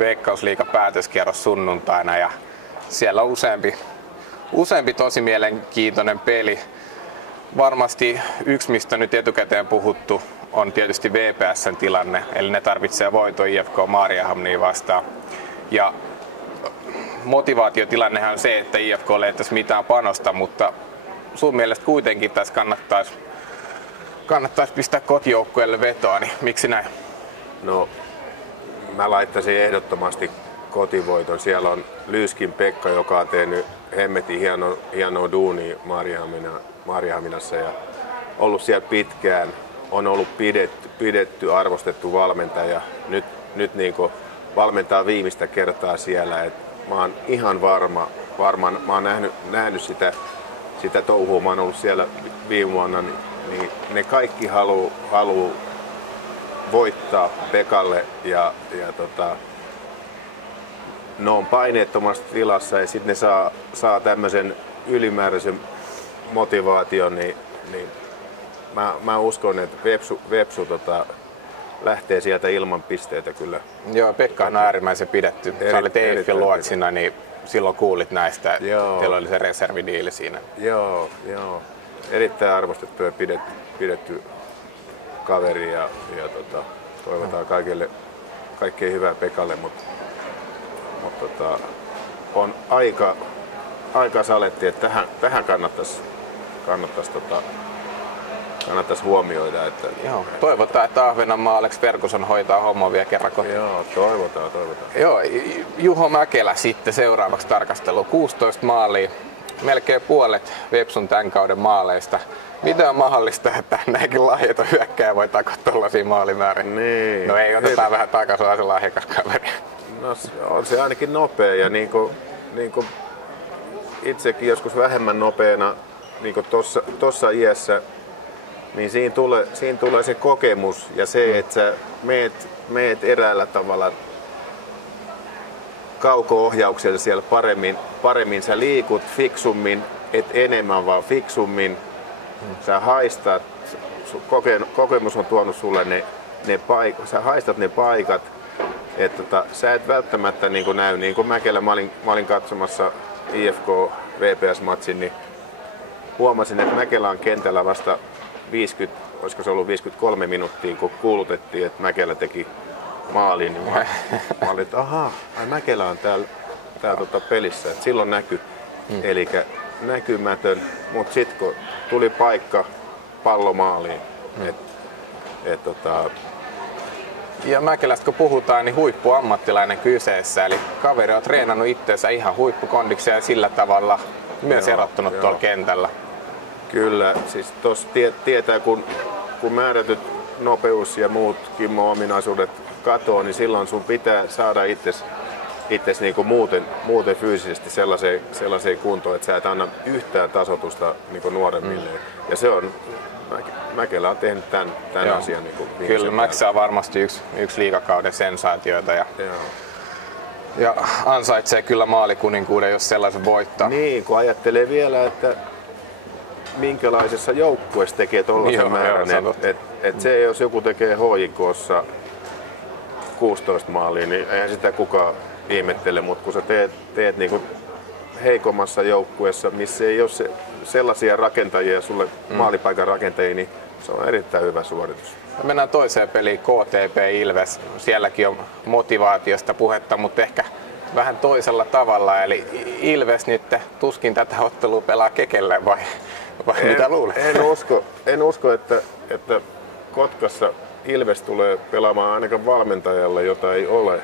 Veikkausliigan päätöskierros sunnuntaina ja siellä on useampi tosi mielenkiintoinen peli. Varmasti yksi, mistä nyt etukäteen puhuttu, on tietysti VPS:n tilanne, eli ne tarvitsee voiton IFK Maarianhaminia vastaan. Ja motivaatiotilannehan on se, että IFK ei tässä mitään panosta, mutta sun mielestä kuitenkin tässä kannattaisi pistää kotijoukkueelle vetoa, niin miksi näin? No, mä laittaisin ehdottomasti kotivoiton. Siellä on Lyyskin Pekka, joka on tehnyt hemmetin hienoa duunia Maarianhaminassa ja ollut siellä pitkään. On ollut pidetty arvostettu valmentaja. Nyt niin kuin valmentaa viimeistä kertaa siellä. Et mä oon ihan varma, mä oon nähnyt sitä touhua. Mä oon ollut siellä viime vuonna, niin ne kaikki haluu voittaa Pekalle ja ne on paineettomassa tilassa ja sitten ne saa tämmöisen ylimääräisen motivaation, niin mä uskon, että Vepsu lähtee sieltä ilman pisteitä kyllä. Joo, Pekka on äärimmäisen pidetty. Sä olit EIFin luotsina, niin silloin kuulit näistä, teillä oli se reservidiili siinä. Joo. Erittäin arvostettu ja pidetty kaveri ja toivotaan kaikkea hyvää Pekalle, mutta on aika saletti, että tähän kannattaisi huomioida. Että, joo, toivotaan, että Ahvenanmaa Alex Ferguson hoitaa hommaa vielä kerran kotiin. Joo, toivotaan. Joo, Juho Mäkelä sitten seuraavaksi tarkastelu. 16 maalia, melkein puolet Vepsun tämän kauden maaleista. Miten on mahdollista, että näinkin lahjaton hyökkääjä voi takoa tuollaisia maalimääriä? Niin. No ei, otetaan vähän takaisin se lahjakas kaveri. No on se ainakin nopea ja niin kuin itsekin joskus vähemmän nopeana niin kuin tossa iässä, niin siinä tulee se kokemus ja se, että sä meet eräällä tavalla kauko-ohjauksella siellä paremmin, sä liikut fiksummin, et enemmän vaan fiksummin, sä haistat, kokemus on tuonut sulle ne paikat, sä haistat ne paikat, että sä et välttämättä niin näy, niin kuin Mäkelä, mä olin katsomassa IFK VPS-matsin, niin huomasin, että Mäkelä on kentällä vasta 53 minuuttia, kun kuulutettiin, että Mäkelä teki maalin, niin mä olin, että ahaa, Mäkelä on täällä pelissä, että silloin näky, eli näkymätön, mutta sitten kun tuli paikka pallo maaliin, ja Mäkelästä kun puhutaan, niin huippuammattilainen kyseessä, eli kaveri on treenannut itseensä ihan huippukondikseen ja sillä tavalla myös erottunut tuolla kentällä. Kyllä, siis tuossa tietää, kun määrätyt nopeus ja muut Kimmo-ominaisuudet katoo, niin silloin sun pitää saada itses niin kuin muuten fyysisesti sellaiseen kuntoon, että sä et anna yhtään tasoitusta niin kuin nuoremmille. Ja se on, Mäkelä on tehnyt tämän asian. Niin kuin kyllä, Mäksä on varmasti yksi liigakauden sensaatioita ja ansaitsee kyllä maalikuninkuuden, jos sellaisen voittaa. Niin, kun ajattelee vielä, että minkälaisessa joukkueessa tekee tuollaisen määrän, että se jos joku tekee HJK:ssa 16 maalia, niin eihän sitä kukaan ihmettele, mutta kun sä teet niinku heikommassa joukkueessa, missä ei ole sellaisia rakentajia, sulle maalipaikan rakentajia, niin se on erittäin hyvä suoritus. Mennään toiseen peliin, KTP Ilves. Sielläkin on motivaatiosta puhetta, mutta ehkä vähän toisella tavalla. Eli Ilves nyt tuskin tätä ottelua pelaa kekelle vai mitä luulet? En usko, että Kotkassa Ilves tulee pelaamaan ainakaan valmentajalle, jota ei ole.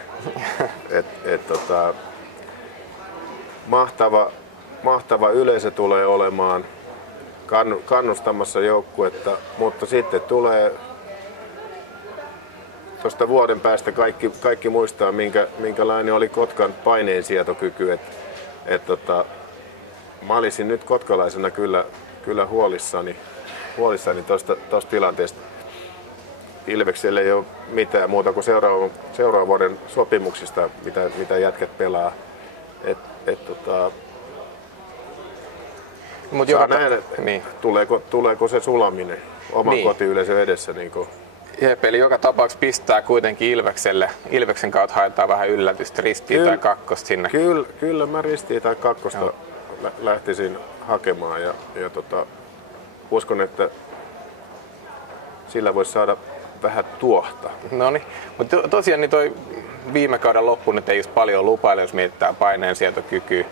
Mahtava yleisö tulee olemaan kannustamassa joukkuetta, mutta sitten tulee tuosta vuoden päästä kaikki muistaa, minkälainen oli Kotkan paineensietokyky. Mä olisin nyt kotkalaisena kyllä huolissani tuosta tilanteesta. Ilveksellä ei ole mitään muuta kuin seuraavan vuoden sopimuksista, mitä jätkät pelaa. Saa nähdä, niin. Tuleeko se sulaminen oman kotiyleisön edessä. Niin Jep, eli joka tapauksessa pistää kuitenkin Ilvekselle. Ilveksen kautta haetaan vähän yllätystä, ristiin tai kakkosta sinne. Kyllä mä ristiin tai kakkosta lähtisin hakemaan ja uskon, että sillä voisi saada vähän tuohta. No niin, mutta tosiaan niin toi viime kauden loppu nyt ei just paljon lupaile, jos mietitään paineensietokykyä.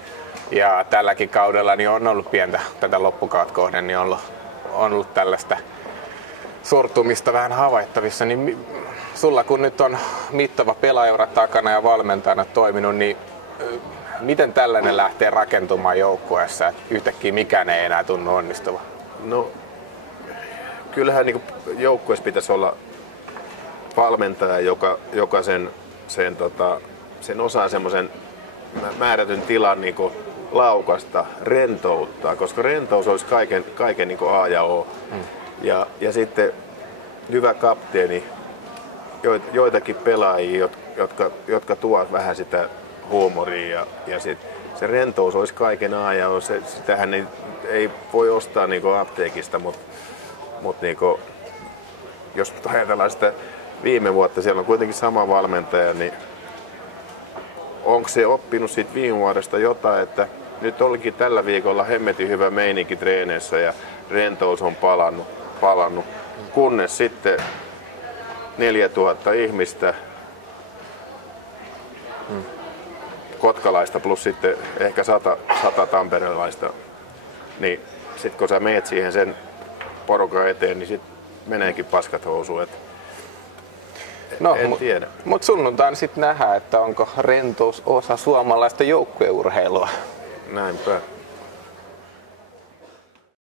Ja tälläkin kaudella niin on ollut pientä tätä loppukautta kohden, niin on ollut tällaista sortumista vähän havaittavissa. Niin sulla kun nyt on mittava pelaajaura takana ja valmentajana toiminut, niin miten tällainen lähtee rakentumaan joukkueessa, että yhtäkkiä mikään ei enää tunnu onnistuva? No, kyllähän niin joukkueessa pitäisi olla valmentaja, joka sen osaa semmoisen määrätyn tilan niin laukasta, rentouttaa, koska rentous olisi kaiken niin A ja O. Ja sitten hyvä kapteeni, joitakin pelaajia, jotka tuovat vähän sitä huumoria ja se rentous olisi kaiken A ja O. Sitähän ei voi ostaa niin apteekista, mutta niin jos ajatellaan sitä viime vuotta, siellä on kuitenkin sama valmentaja, niin onko se oppinut siitä viime vuodesta jotain, että nyt olikin tällä viikolla hemmetin hyvä meininki treeneissä ja rentous on palannut. Kunnes sitten 4000 ihmistä, kotkalaista plus sitten ehkä 100 tamperelaista, niin sitten kun sä meet siihen sen porukan eteen, niin sitten meneekin paskat housuun. No, en tiedä. Mutta sunnuntaina sitten nähdään, että onko rentous osa suomalaista joukkueurheilua. Näinpä.